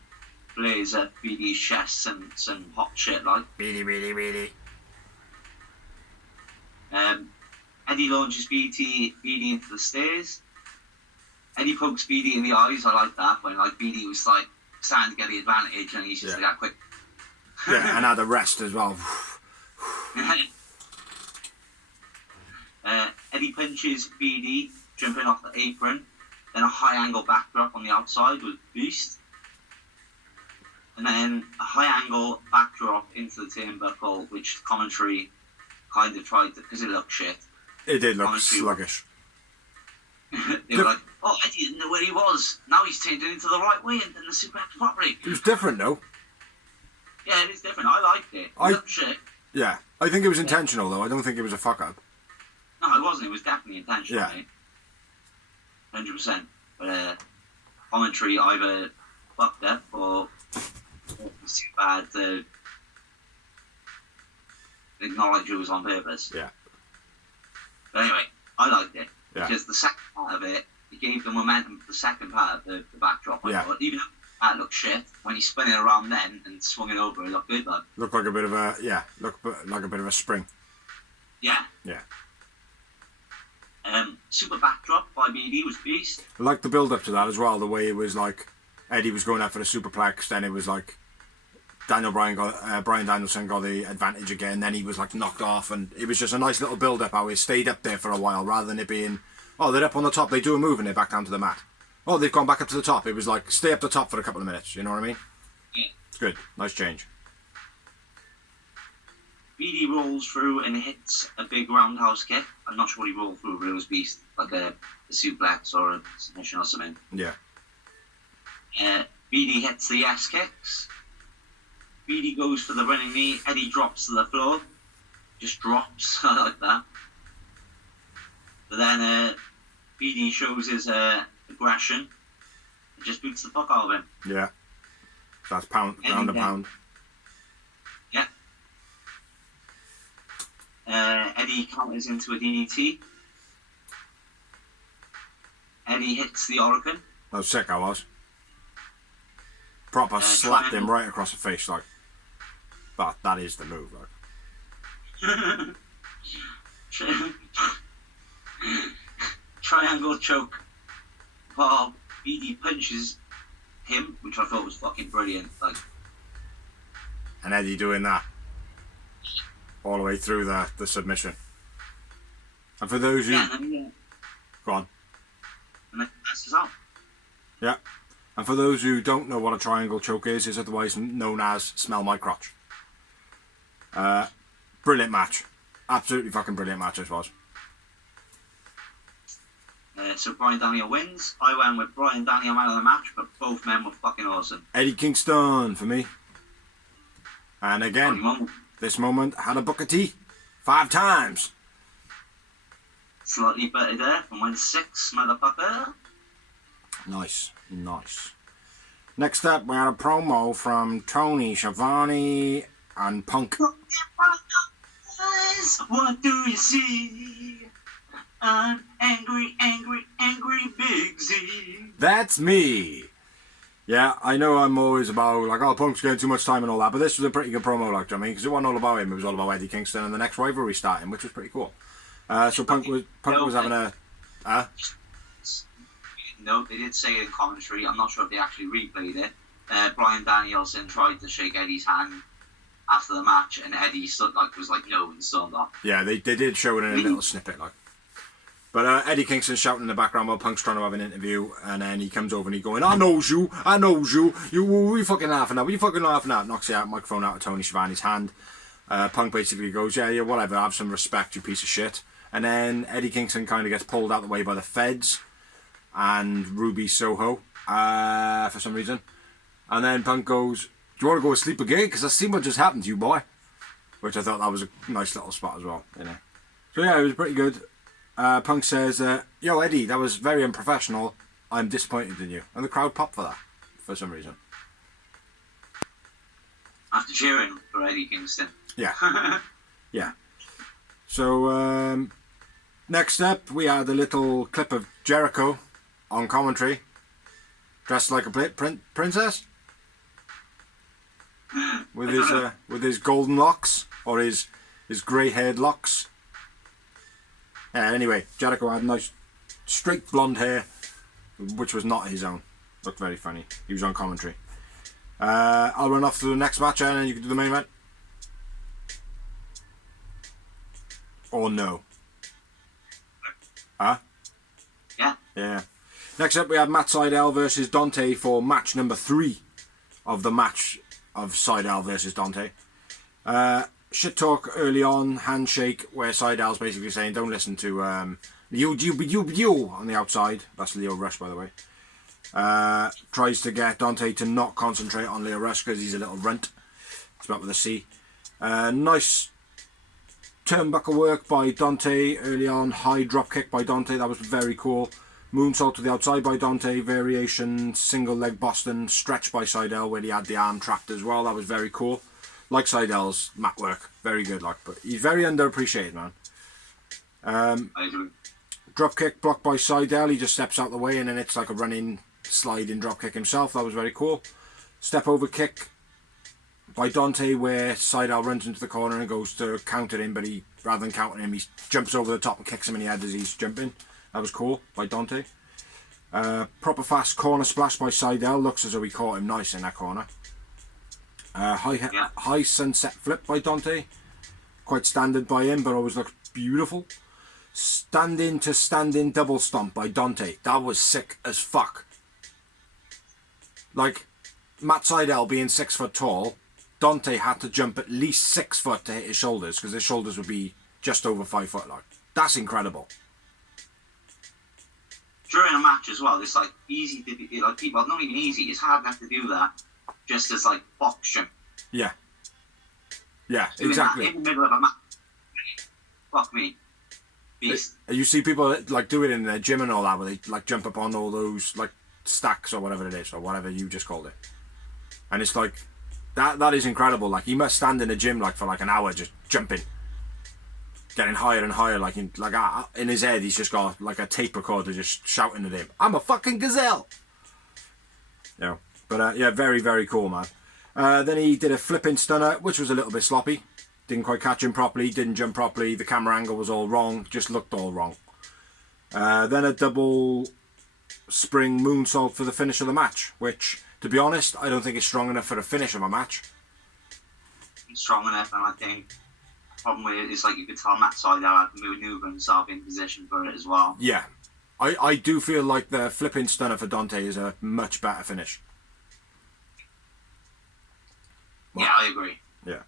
blaze up BD's chest and some hot shit like. BD. Eddie launches BD into the stairs. Eddie pokes BD in the eyes. I like that when like BD was like starting to get the advantage and he's just like that quick. Yeah, and had a rest as well. Eddie punches BD, jumping off the apron. Then a high angle backdrop on the outside with beast. And then a high angle backdrop into the turnbuckle, which commentary kind of tried to, because it looked shit. It did look sluggish. They were like, oh, Eddie didn't know where he was. Now he's turned it into the right way and done the suplex properly. It was different though. Yeah, it is different. I liked it. It looked shit. Yeah, I think it was intentional though. I don't think it was a fuck up. No, it wasn't. It was definitely intentional. Yeah. Mate. 100%. But commentary either fucked up or it was too bad to acknowledge it was on purpose. Yeah. But anyway, I liked it. Yeah. Because the second part of it gave the momentum for the second part of the backdrop. I thought, even though that looked shit, when he spun it around then and swung it over, it looked good. Like. Looked like a bit of a, like a bit of a spring. Yeah. Yeah. Super backdrop by BD was beast. I liked the build up to that as well, the way it was like Eddie was going out for the superplex, then it was like Bryan Danielson got the advantage again, then he was like knocked off, and it was just a nice little build up how it stayed up there for a while rather than it being, oh, they're up on the top, they do a move and they're back down to the mat. Oh, they've gone back up to the top. It was like stay up the top for a couple of minutes, you know what I mean? Yeah. It's good. Nice change. BD rolls through and hits a big roundhouse kick. I'm not sure what he rolled through, but it was beast, like a suplex or a submission or something. Yeah. BD hits the S kicks. BD goes for the running knee. Eddie drops to the floor. Just drops. I like that. But then BD shows his aggression and just boots the fuck out of him. Yeah. That's pound and pound. Yeah. Eddie counters into a DDT. Eddie hits the Oracle. That was sick, I was. Proper slapped him right across the face, like. But that is the move, like. Triangle choke. While BD punches him, which I thought was fucking brilliant. Like. And Eddie doing that all the way through the submission. And for those who... Yeah, Go on. And then passes out. Yeah. And for those who don't know what a triangle choke is otherwise known as smell my crotch. Brilliant match. Absolutely fucking brilliant match this was. So Bryan Daniel wins. I went with Bryan Daniel man of the match, but both men were fucking awesome. Eddie Kingston for me. And again, this moment had a Booker T 5 times. Slightly better there from 1-6, motherfucker. Nice. Next up, we had a promo from Tony Schiavone and Punk. What do you see? An angry Big Z. That's me. Yeah, I know I'm always about, like, oh, Punk's getting too much time and all that, but this was a pretty good promo, like, I mean, because it wasn't all about him, it was all about Eddie Kingston and the next rivalry starting, which was pretty cool. So Punk was having a... No, they did say it in commentary, I'm not sure if they actually replayed it. Bryan Danielson tried to shake Eddie's hand after the match, and Eddie was like, no, and stormed off. Yeah, they did show it in a little snippet, like. But Eddie Kingston's shouting in the background while Punk's trying to have an interview, and then he comes over and he's going, I knows you, you fucking laughing at, knocks the microphone out of Tony Schiavone's hand. Punk basically goes, yeah, whatever, have some respect, you piece of shit. And then Eddie Kingston kind of gets pulled out of the way by the feds and Ruby Soho for some reason. And then Punk goes, do you want to go to sleep again? Because I see what just happened to you, boy. Which I thought that was a nice little spot as well, you know. So yeah, it was pretty good. Punk says, yo Eddie, that was very unprofessional. I'm disappointed in you. And the crowd popped for that, for some reason. After cheering for Eddie Kingston. Yeah. Yeah. So, next up, we had a little clip of Jericho on commentary, dressed like a princess, with his golden locks, or his grey-haired locks. Anyway, Jericho had nice straight blonde hair, which was not his own. Looked very funny. He was on commentary. I'll run off to the next match, and then you can do the main event. Or no? Huh? Yeah. Yeah. Next up, we have Matt Seidel versus Dante for match number 3 of the match of Seidel versus Dante. Shit talk early on, handshake, where Seidel's basically saying, don't listen to you on the outside. That's Leo Rush, by the way. Tries to get Dante to not concentrate on Leo Rush because he's a little runt. It's about with a C. Nice turnbuckle work by Dante early on. High drop kick by Dante. That was very cool. Moonsault to the outside by Dante. Variation single leg Boston stretch by Seidel where he had the arm trapped as well. That was very cool. Like Seidel's mat work. Very good. But he's very underappreciated, man. Drop kick blocked by Seidel. He just steps out the way and then it's like a running sliding drop kick himself. That was very cool. Step over kick by Dante where Seidel runs into the corner and goes to counter him, but he, rather than countering him, he jumps over the top and kicks him in the head as he's jumping. That was cool by Dante. Proper fast corner splash by Seidel. Looks as though he caught him nice in that corner. High sunset flip by Dante. Quite standard by him, but always looks beautiful. Standing to standing double stomp by Dante. That was sick as fuck. Like, Matt Seidel being 6 foot tall, Dante had to jump at least 6 foot to hit his shoulders because his shoulders would be just over 5 foot. Like, that's incredible. During a match as well, it's like easy to do, like people, not even easy. It's hard enough to do that, just as like box jump. Yeah. Yeah, Doing exactly. that in the middle of a match. Fuck me. Beast. You see people like do it in their gym and all that, where they like jump up on all those like stacks or whatever it is, or whatever you just called it. And it's like that is incredible. Like, he must stand in the gym like for like an hour just jumping, getting higher and higher. Like in his head, he's just got like a tape recorder just shouting at him, "I'm a fucking gazelle." You know. But yeah, very very cool, man. Then he did a flipping stunner, which was a little bit sloppy. Didn't quite catch him properly. Didn't jump properly. The camera angle was all wrong. Just looked all wrong. Then a double spring moonsault for the finish of the match, which, to be honest, I don't think is strong enough for the finish of a match. It's strong enough, and I think the problem with it is like you could tell Matt Seidel had to maneuver himself in position for it as well. Yeah, I do feel like the flipping stunner for Dante is a much better finish. Yeah, I agree. Yeah.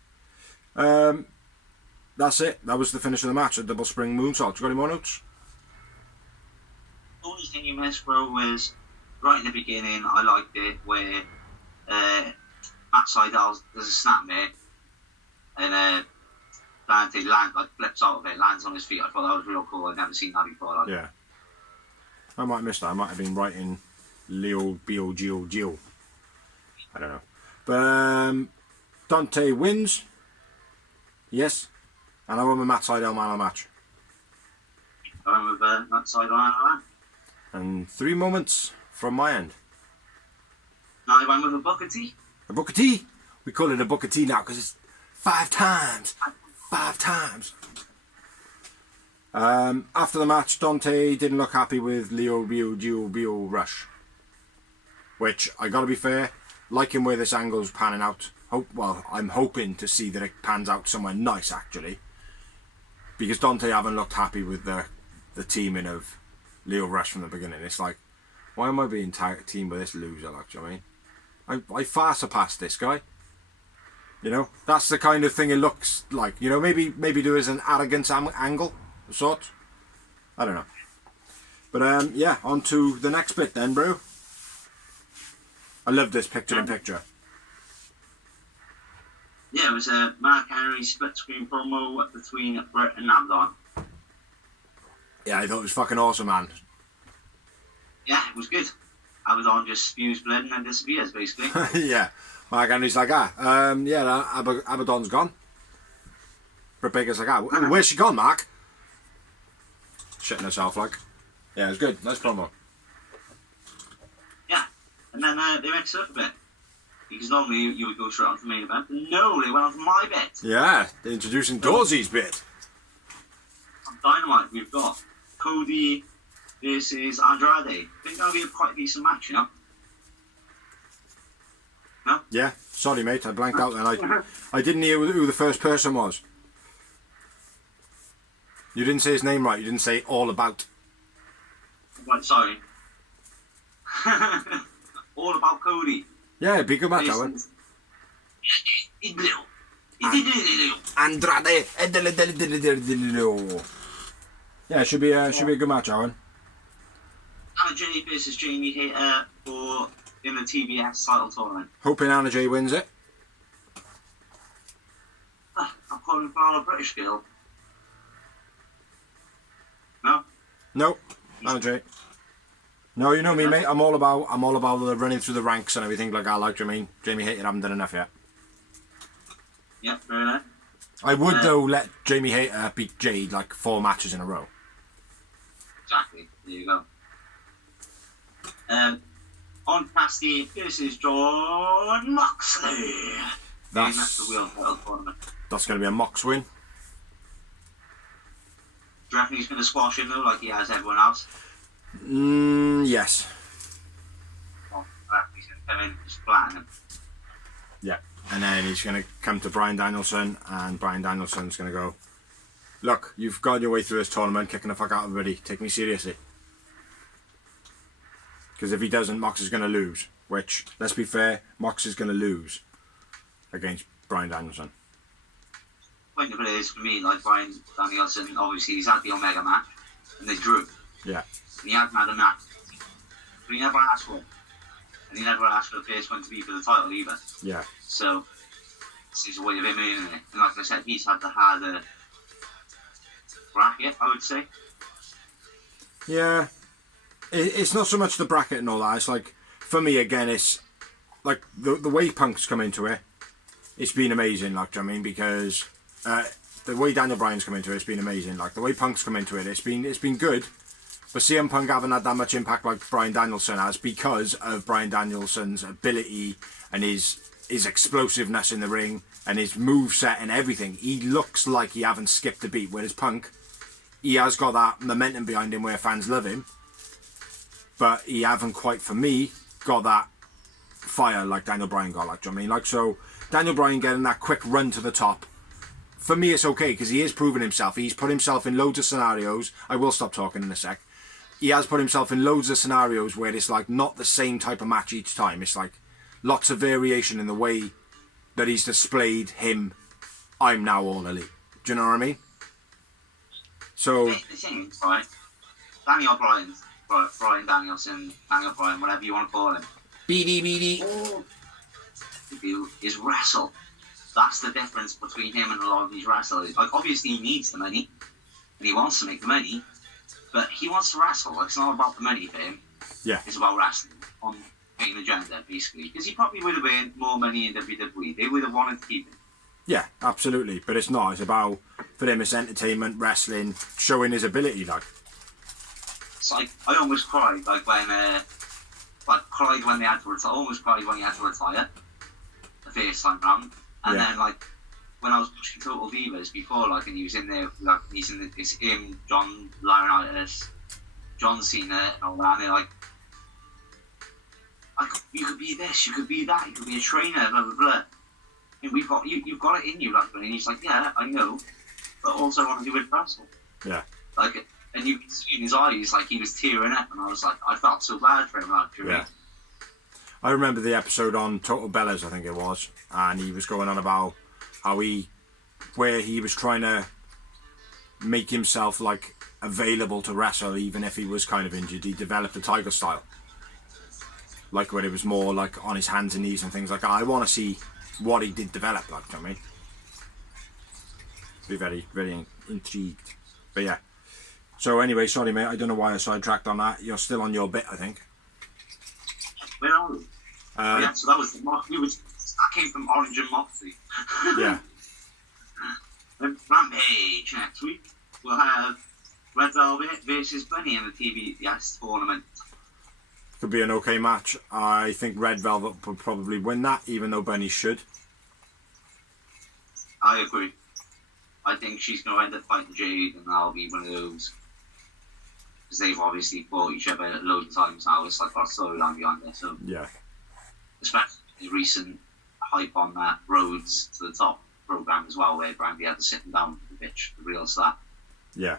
That's it. That was the finish of the match. A double spring moonsault. You got any more notes? The only thing you missed, bro, was right in the beginning. I liked it where Matt Seidel does a snap mate, and Dante flips out of it, lands on his feet. I thought that was real cool. I'd never seen that before. Yeah. I might have missed that. I might have been writing Leo Gio. I don't know. But Dante wins. Yes. And I won with Matt Seidel man of the match. I went with Matt Seidel man of the match. And 3 moments from my end. Now I went with a Booker T. A Booker T. We call it a Booker T now because it's 5 times. 5 times. After the match, Dante didn't look happy with Leo Rush. Which, I gotta be fair, liking where this angle's panning out. I'm hoping to see that it pans out somewhere nice, actually. Because Dante haven't looked happy with the teaming of Leo Rush from the beginning. It's like, why am I being teamed with this loser? Like, do you know what I mean? I far surpassed this guy. You know, that's the kind of thing it looks like. You know, maybe do as an arrogance angle of sorts. I don't know. But yeah, on to the next bit then, bro. I love this picture-in-picture. Yeah, it was a Mark Henry split screen promo between Brett and Abaddon. Yeah, I thought it was fucking awesome, man. Yeah, it was good. Abaddon just spews blood and then disappears, basically. Yeah. Mark Henry's like, Abaddon's gone. Britt Baker's like, where's she gone, Mark? Shitting herself, like. Yeah, it was good. Nice promo. Yeah, and then they mixed it up a bit. Because normally you would go straight on to the main event. No, they went on to my bit. Yeah, they're introducing Dawsey's bit. On Dynamite, we've got Cody versus Andrade. I think that'll be a quite decent match, you know? No? Yeah, sorry, mate. I blanked out then. I didn't hear who the first person was. You didn't say his name right. You didn't say all about. Right, sorry. All about Cody. Yeah, it'd be a good match, Owen. Andrade. Yeah, it should be a good match, Owen. Anna Jay versus Jamie Hayter in the TBS title tournament. Hoping Anna Jay wins it. I'm calling for a British girl. No? Nope. Anna Jay. No, you know me, mate. I'm all about the running through the ranks and everything like that. Like Jamie Hayter haven't done enough yet. Yep, fair enough. I would though let Jamie Hayter beat Jade like 4 matches in a row. Exactly. There you go. On Cassidy versus John Moxley. That's the wheel title tournament. That's going to be a Mox win. Do you reckon he's going to squash him though, like he has everyone else? Yes. Well, I reckon he's going to come in and just flatten him. Yeah. And then he's going to come to Bryan Danielson, and Bryan Danielson's going to go, look, you've gone your way through this tournament, kicking the fuck out of everybody. Take me seriously. Because if he doesn't, Mox is going to lose. Which, let's be fair, Mox is going to lose against Bryan Danielson. The point of it is, for me, like Bryan Danielson, obviously he's had the Omega match, and they drew. Yeah. And he hasn't had a match. But he never asked for it. And he never asked for the first one to be for the title either. Yeah. So, this is a way of him earning it. And like I said, he's had the harder bracket, I would say. Yeah. It's not so much the bracket and all that. It's like, for me, again, it's like the way Punk's come into it, it's been amazing, like, do you know what I mean? Because the way Daniel Bryan's come into it, it's been amazing. Like, the way Punk's come into it, it's been good. But CM Punk haven't had that much impact like Bryan Danielson has because of Bryan Danielson's ability and his explosiveness in the ring and his moveset and everything. He looks like he haven't skipped a beat, whereas Punk, he has got that momentum behind him where fans love him, but he haven't quite, for me, got that fire like Daniel Bryan got, like, do you know what I mean? Like, so Daniel Bryan getting that quick run to the top, for me it's okay because he is proving himself. He's put himself in loads of scenarios. I will stop talking in a sec. He has put himself in loads of scenarios where it's like not the same type of match each time. It's like lots of variation in the way that he's displayed him. I'm now all elite. Do you know what I mean? So The thing is, right, Bryan Danielson, Daniel Bryan, whatever you want to call him. BD. All he do is wrestle. That's the difference between him and a lot of these wrestlers. Like, obviously he needs the money, and he wants to make the money, but he wants to wrestle. Like, it's not about the money for him. Yeah. It's about wrestling on main agenda, basically. Because he probably would have earned more money in WWE. They would have wanted to keep him. Yeah, absolutely. But it's not. It's about, for them, it's entertainment, wrestling, showing his ability, like. It's like, I almost cried, like, when, cried when they had to retire. I almost cried when he had to retire. The first time round. And Yeah. then, like, when I was watching Total Divas before, like, and he was in there, like, it's him, John Laurinaitis, John Cena, and all that, and they're like, you could be this, you could be that, you could be a trainer, blah, blah, blah. And you've got it in you, like, and he's like, yeah, I know, but also I want to do it wrestle. Yeah. Like, and you could see in his eyes, like, he was tearing up, and I was like, I felt so bad for him, like, Yeah. I remember the episode on Total Bellas, I think it was, and he was going on about how where he was trying to make himself like available to wrestle even if he was kind of injured. He developed a Tiger style, like where it was more like on his hands and knees and things like that. I want to see what he did develop, like, you know what I mean? Be very, very intrigued. But yeah. So anyway, sorry mate, I don't know why I sidetracked on that. You're still on your bit, I think. Where are we? Yeah, so that was that came from Orange and Moxley. Yeah. Rampage next week. We'll have Red Velvet versus Bunny in the TBS tournament. Could be an okay match. I think Red Velvet would probably win that, even though Bunny should. I agree. I think she's going to end up fighting Jade, and that'll be one of those. Because they've obviously fought each other a load of times now. It's like our storyline behind this. So Yeah. especially the recent hype on that Roads to the Top program as well, where Brandy had to sit him down with the bitch, the real star. Yeah.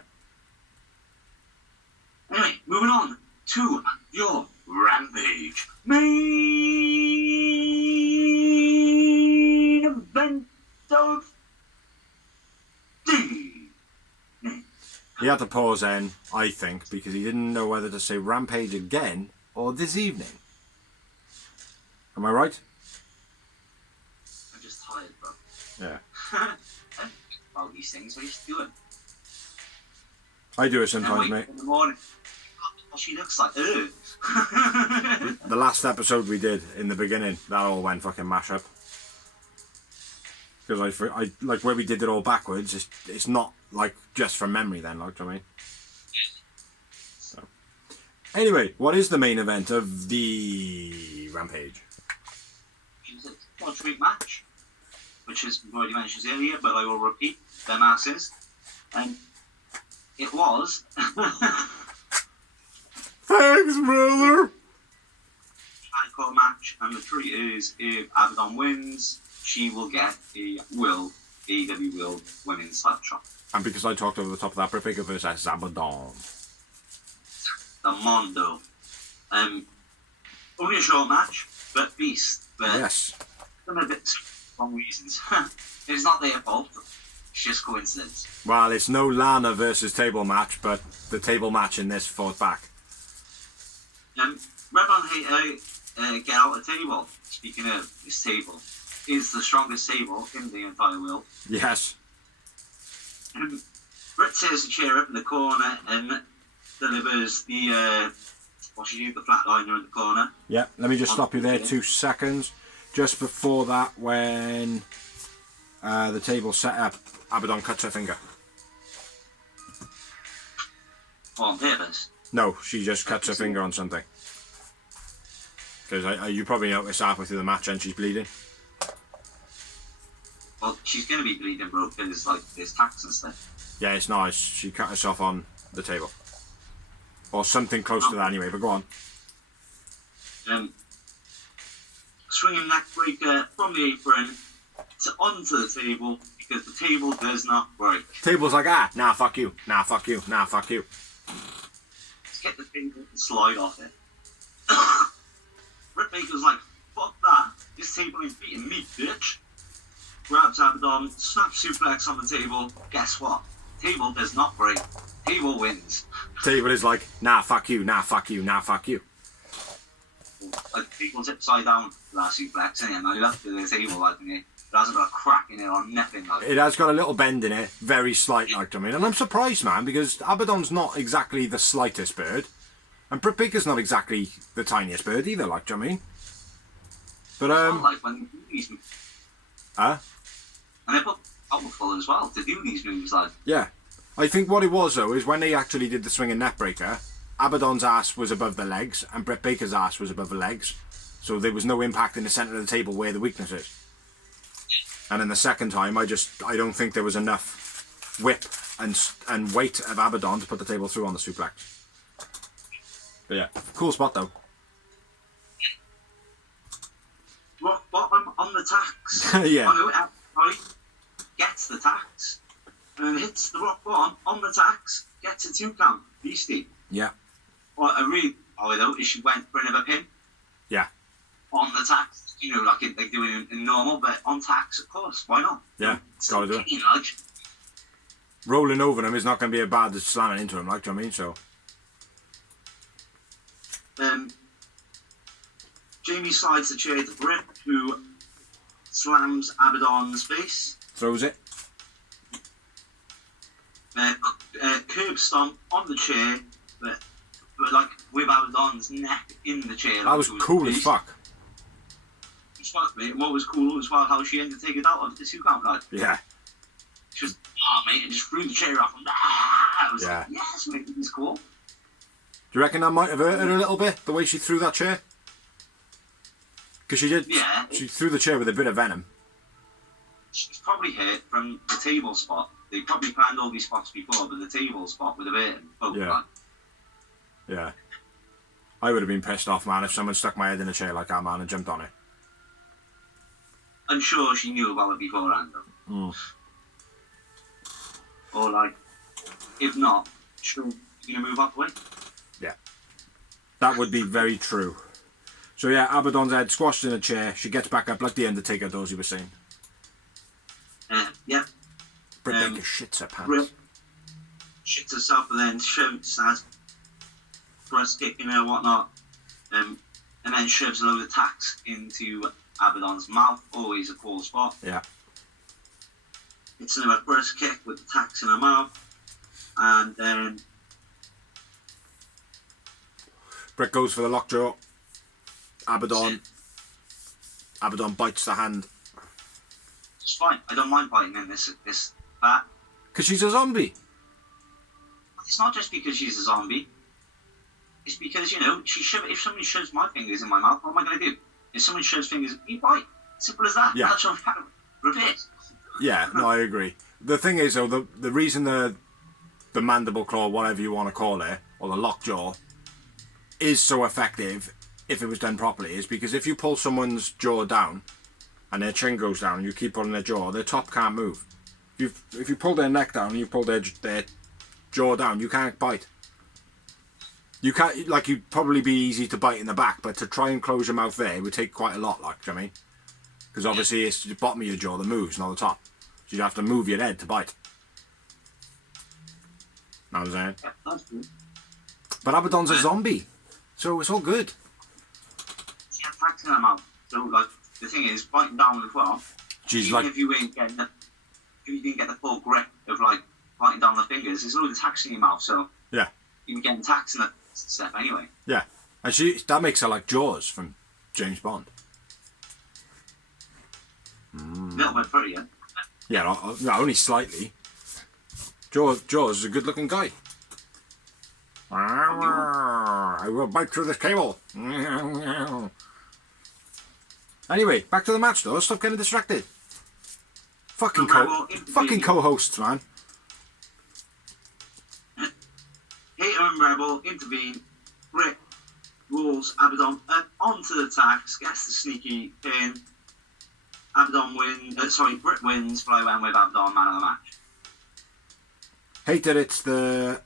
Anyway, moving on to your Rampage main event of the He had to pause then, I think, because he didn't know whether to say Rampage again or this evening. Am I right? I'm just tired, bro. Yeah. About these things, I used to do it. I do it And sometimes, wake mate. up in the morning. Oh, she looks like her. The last episode we did in the beginning, that all went fucking mash up. Because I like where we did it all backwards. It's not like just from memory then, like, do you know what I mean? So. Anyway, what is the main event of the Rampage? It's a quadruple match, which is already mentioned earlier, but I will repeat their masses. And it was Thanks, brother. hardcore match, and the treat is if Abaddon wins, she will get a AEW World Women's title shot. And because I talked over the top of that, Britt Baker versus Abaddon. The Mondo. Only a short match, but beast. But Yes. some of it for wrong reasons. It's not their fault. It's just coincidence. Well, it's no Lana versus table match, but the table match in this fought back. Red Band Hater get out a table. Speaking of this table, is the strongest table in the entire world. Yes. Britt tears the chair up in the corner and delivers the what should you do, the flatliner in the corner. Yeah, let me just stop you there 2 seconds. Just before that, when the table's set up, Abaddon cuts her finger. On purpose. No, she just cuts her finger on something. Because you probably noticed halfway through the match and she's bleeding. Well, she's going to be bleeding, bro, because like there's tacks and stuff. Yeah, it's nice. She cut herself on the table. Or something close to that anyway, but go on. Swinging neck breaker from the apron onto the table because the table does not break. Table's like, nah, fuck you, nah, fuck you, nah, fuck you. Let's get the table and slide off it. Britt Baker's like, fuck that, this table ain't beating me, bitch. Grabs Abaddon, snaps suplex on the table. Guess what? Table does not break. Table wins. Table is like, nah, fuck you, nah, fuck you, nah, fuck you. Like, table's upside down last suplex, and I looked at the table like, it hasn't got a crack in it or nothing like. It has got a little bend in it, very slight, like, I mean, and I'm surprised, man, because Abaddon's not exactly the slightest bird, and Britt Baker's not exactly the tiniest bird either, like, do you know what I mean? But like when these moves, huh? and they're powerful as well to do these moves, like. Yeah. I think what it was, though, is when they actually did the swinging net breaker, Abaddon's ass was above the legs, and Britt Baker's ass was above the legs, so there was no impact in the centre of the table where the weakness is. And then the second time, I don't think there was enough whip and weight of Abaddon to put the table through on the suplex. But yeah, cool spot though. Rock bottom on the tacks. Yeah. Right, gets the tacks and hits the rock bottom on the tacks. Gets a 2 count. Beastie. Yeah. Well, I really, though, is she went for another pin Yeah. on the tacks. You know, like they do it in normal, but on tacks, of course. Why not? Yeah. Gotta do it. You know, Rolling over them is not going to be as bad as slamming into them, like, do you know what I mean? So. Jamie slides the chair to Britt, who slams Abaddon's face. Throws it. Curb stomp on the chair, but like with Abaddon's neck in the chair. That was cool as fuck. What was cool as well, how she ended up taking it out of the 2 count, like. Yeah. Just oh, mate, and just threw the chair off. And, I was Yeah. like, yes, mate, this is cool. Do you reckon that might have hurt her a little bit, the way she threw that chair? Because she did. Yeah. She threw the chair with a bit of venom. She's probably hit from the table spot. They probably planned all these spots before, but the table spot would have hit both Yeah. planned. Yeah. I would have been pissed off, man, if someone stuck my head in a chair like that, man, and jumped on it. I'm sure she knew about it beforehand, though. Mm. Or, like, if not, she'll you gonna move out the way. Yeah. That would be very true. So yeah, Abaddon's head squashed in a chair. She gets back up like the Undertaker does, you were saying. Yeah. Britt Baker shits her pants. Britt shits herself and then starts press kicking her and whatnot. And then shoves a load of tacks into Abaddon's mouth. Always a cool spot. Yeah. It's another press kick with the tacks in her mouth. And then Britt goes for the lockjaw. Abaddon bites the hand. it's fine. I don't mind biting in this part. Because she's a zombie. It's not just because she's a zombie. It's because, if somebody shoves my fingers in my mouth, what am I going to do? If someone shoves fingers, you bite. Simple as that. Yeah. That's what reverse. Yeah, no, I agree. The thing is, though, the reason the mandible claw, whatever you want to call it, or the lockjaw, is so effective, if it was done properly, is because if you pull someone's jaw down, and their chin goes down, and you keep pulling their jaw, their top can't move. If you pull their neck down, and you pull their jaw down, you can't bite. You can't, like, you'd probably be easy to bite in the back, but to try and close your mouth there, it would take quite a lot, like, do you know what I mean? Because obviously it's the bottom of your jaw that moves, not the top. So you'd have to move your head to bite. Know what I'm saying? Yeah, that's good. But Abaddon's a zombie, so it's all good. She had tacks in her mouth. So, like, the thing is, biting down as well, She's even like, if you didn't get the full grip of, like, biting down the fingers, there's loads of tacks in your mouth, so yeah, you can get tacks in the step anyway. yeah. And that makes her like Jaws from James Bond. A little bit prettier. Yeah, no, only slightly. Jaws is a good-looking guy. I will bite through this cable. Anyway, back to the match though. Stop getting distracted. Fucking co-hosts, man. Hater and Rebel intervene. Britt rolls Abaddon onto the tacks, gets the sneaky pin. Britt wins, fly around with Abaddon, man of the match. Hate that it's the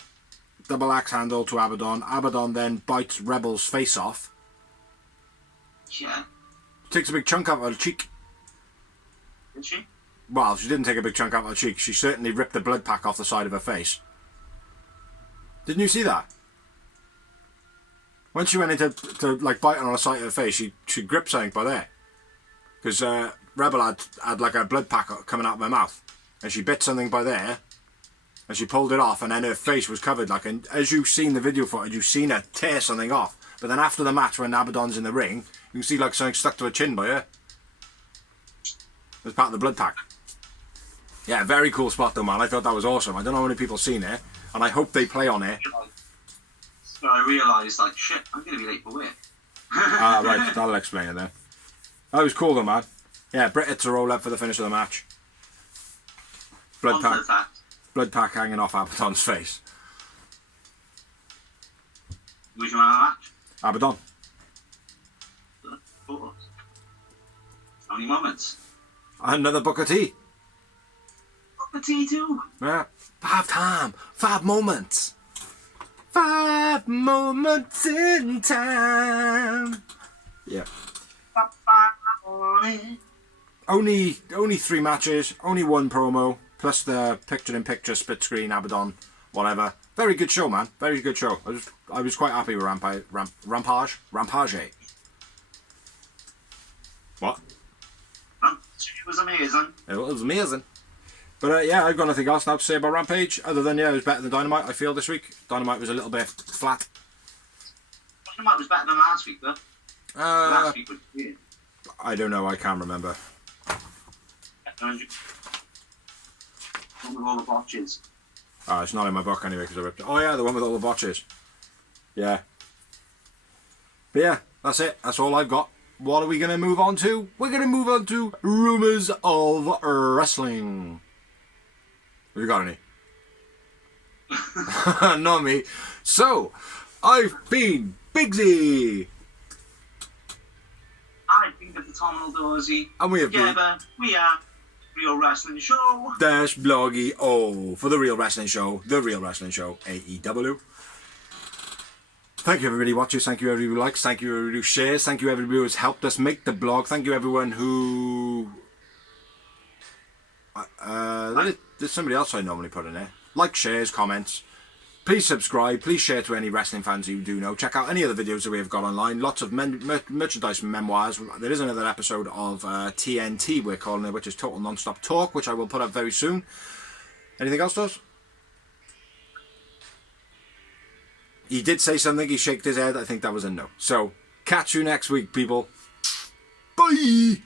double axe handle to Abaddon. Abaddon then bites Rebel's face off. Yeah. Takes a big chunk out of her cheek. Did she? Well, she didn't take a big chunk out of her cheek. She certainly ripped the blood pack off the side of her face. Didn't you see that? When she went into like biting on the side of her face, she gripped something by there. Because Rebel had like a blood pack coming out of her mouth. And she bit something by there. And she pulled it off, and then her face was covered. Like, and as you've seen the video footage, you've seen her tear something off. But then after the match, when Abaddon's in the ring, you can see like something stuck to her chin by her. As part of the blood pack. Yeah, very cool spot though, man. I thought that was awesome. I don't know how many people seen it, and I hope they play on it. So I realised, like, shit, I'm going to be late for work. Ah, right, that'll explain it then. That was cool though, man. Yeah, Britt hits a roll up for the finish of the match. Blood pack hanging off Abaddon's face. Who's your man of the match? Abaddon. Of course. How many moments? Another Booker T. Booker T too. Yeah. 5 moments. 5 moments in time. Yeah. Only 3 matches, only 1 promo, plus the picture-in-picture split screen Abaddon, whatever. Very good show, man. Very good show. I was quite happy with Rampage. What? It was amazing. It was amazing. But yeah, I've got nothing else now to say about Rampage, other than, yeah, it was better than Dynamite, I feel, this week. Dynamite was a little bit flat. Dynamite was better than last week, though. Last week was weird. I don't know, I can't remember. one with all the botches. Oh, it's not in my book anyway because I ripped it. Oh yeah, the one with all the botches. Yeah. But yeah, that's it. That's all I've got. What are we going to move on to? We're going to move on to rumours of wrestling. Have you got any? Not me. So, I've been Bigsy. I've been the phenomenal Dorsey. And we have been Together, we are Real Wrestling Show. Dash Bloggy O for The Real Wrestling Show. The Real Wrestling Show, AEW. Thank you everybody who watches, thank you everybody who likes, thank you everybody who shares, thank you everybody who has helped us make the blog, thank you everyone who... there's somebody else I normally put in there. Like, shares, comments. Please subscribe, please share to any wrestling fans you do know. Check out any other videos that we have got online. Lots of merchandise and memoirs. There is another episode of TNT we're calling it, which is Total Non-Stop Talk, which I will put up very soon. Anything else, Dos? He did say something, he shook his head, I think that was a no. So, catch you next week, people. Bye!